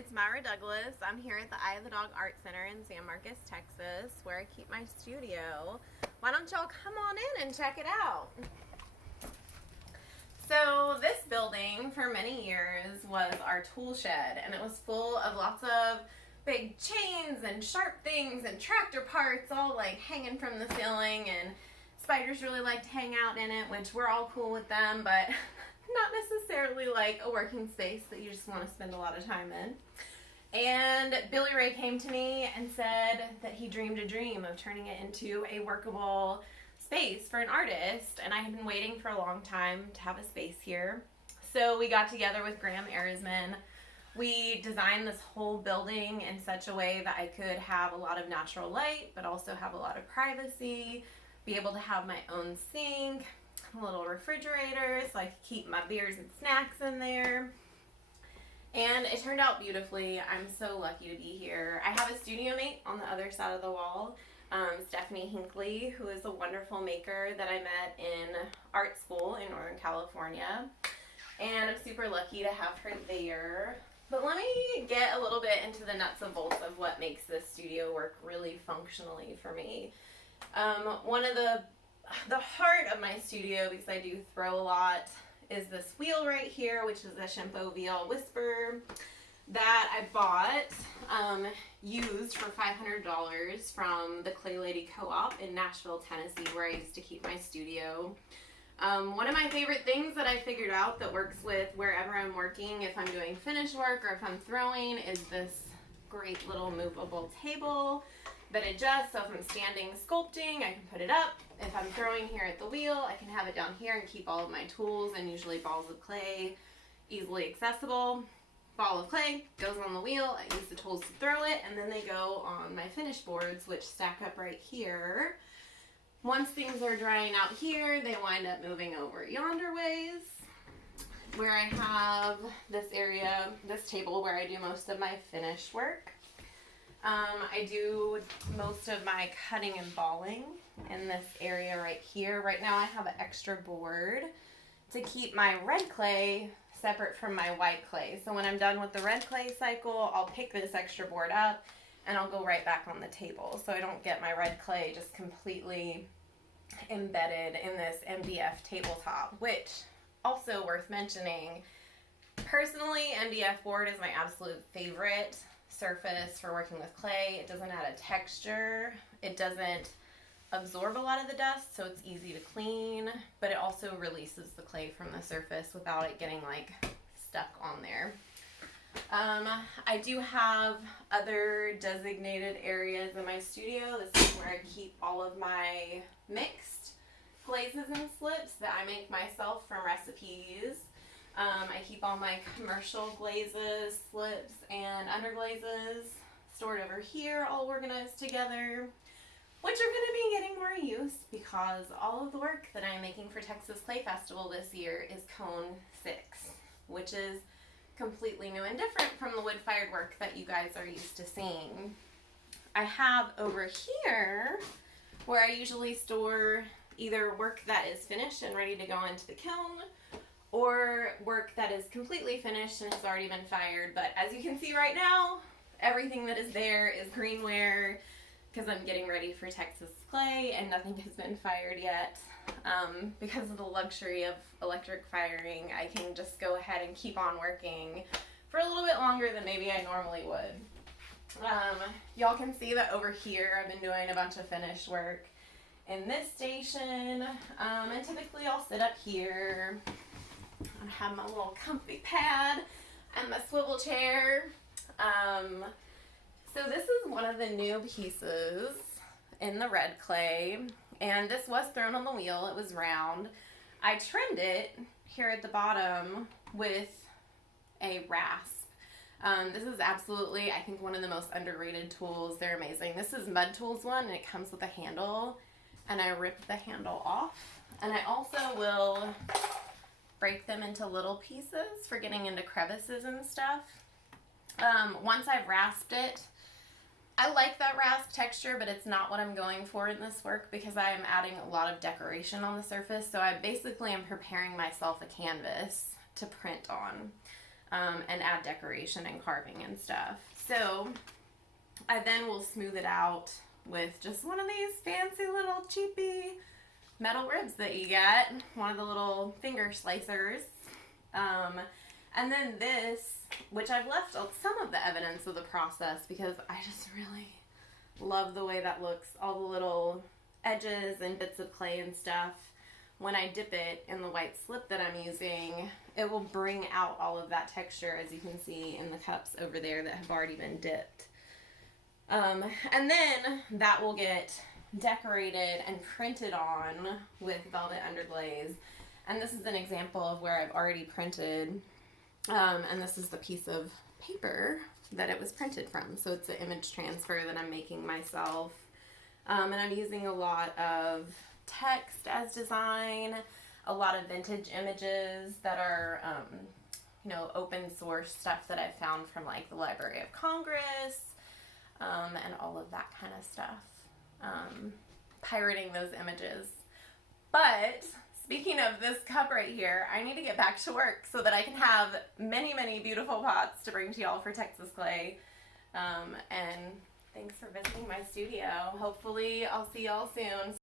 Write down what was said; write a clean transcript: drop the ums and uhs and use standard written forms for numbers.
it's Myra Douglas. I'm here at the Eye of the Dog Art Center in San Marcos, Texas, where I keep my studio. Why don't y'all come on in and check it out? So this building for many years was our tool shed, and it was full of lots of big chains and sharp things and tractor parts all like hanging from the ceiling, and spiders really like to hang out in it, which we're all cool with them, but not necessarily like a working space that you just want to spend a lot of time in. And Billy Ray came to me and said that he dreamed a dream of turning it into a workable space for an artist, and I had been waiting for a long time to have a space here. So we got together with Graham Arisman. We designed this whole building in such a way that I could have a lot of natural light, but also have a lot of privacy, be able to have my own sink, a little refrigerator so I could keep my beers and snacks in there. And it turned out beautifully. I'm so lucky to be here. I have a studio mate on the other side of the wall, Stephanie Hinckley, who is a wonderful maker that I met in art school in Northern California. And I'm super lucky to have her there. But let me get a little bit into the nuts and bolts of what makes this studio work really functionally for me. One of the heart of my studio, because I do throw a lot, is this wheel right here, which is a Shimpo VL Whisper that I bought used for $500 from the Clay Lady Co-op in Nashville, Tennessee, where I used to keep my studio. One of my favorite things that I figured out that works with wherever I'm working, if I'm doing finish work or if I'm throwing, is this great little movable table that adjusts. So if I'm standing sculpting, I can put it up. If I'm throwing here at the wheel, I can have it down here and keep all of my tools, and usually balls of clay, easily accessible. Ball of clay goes on the wheel, I use the tools to throw it, and then they go on my finish boards, which stack up right here. Once things are drying out here, they wind up moving over yonder ways, where I have this area, this table where I do most of my finish work. I do most of my cutting and balling in this area right here. Right now I have an extra board to keep my red clay separate from my white clay. So when I'm done with the red clay cycle, I'll pick this extra board up and I'll go right back on the table. So I don't get my red clay just completely embedded in this MDF tabletop, which also worth mentioning. Personally, MDF board is my absolute favorite surface for working with clay. It doesn't add a texture. It doesn't absorb a lot of the dust, so it's easy to clean, but it also releases the clay from the surface without it getting like stuck on there. I do have other designated areas in my studio. This is where I keep all of my mixed glazes and slips that I make myself from recipes. I keep all my commercial glazes, slips, and underglazes stored over here, all organized together, which are going to be getting more use because all of the work that I'm making for Texas Clay Festival this year is Cone 6, which is completely new and different from the wood-fired work that you guys are used to seeing. I have over here where I usually store either work that is finished and ready to go into the kiln, or work that is completely finished and has already been fired. But as you can see right now, everything that is there is greenware because I'm getting ready for Texas Clay and nothing has been fired yet. Because of the luxury of electric firing, I can just go ahead and keep on working for a little bit longer than maybe I normally would. Y'all can see that over here I've been doing a bunch of finished work in this station, and typically I'll sit up here. I have my little comfy pad and my swivel chair. So this is one of the new pieces in the red clay, and this was thrown on the wheel. It was round. I trimmed it here at the bottom with a rasp. This is absolutely, I think, one of the most underrated tools. They're amazing. This is Mud Tools one, and it comes with a handle, and I ripped the handle off. And I also will break them into little pieces for getting into crevices and stuff. Once I've rasped it, I like that rasp texture, but it's not what I'm going for in this work because I am adding a lot of decoration on the surface. So I basically am preparing myself a canvas to print on. and add decoration and carving and stuff. So I then will smooth it out with just one of these fancy little cheapy metal ribs that you get, one of the little finger slicers. And then this, which I've left some of the evidence of the process because I just really love the way that looks, all the little edges and bits of clay and stuff. When I dip it in the white slip that I'm using, it will bring out all of that texture, as you can see in the cups over there that have already been dipped. And then that will get decorated and printed on with velvet underglaze. And this is an example of where I've already printed, and this is the piece of paper that it was printed from. So it's an image transfer that I'm making myself. And I'm using a lot of text as design, a lot of vintage images that are, open source stuff that I've found from like the Library of Congress, and all of that kind of stuff. Pirating those images. But speaking of this cup right here, I need to get back to work so that I can have many, many beautiful pots to bring to y'all for Texas Clay. And thanks for visiting my studio. Hopefully I'll see y'all soon.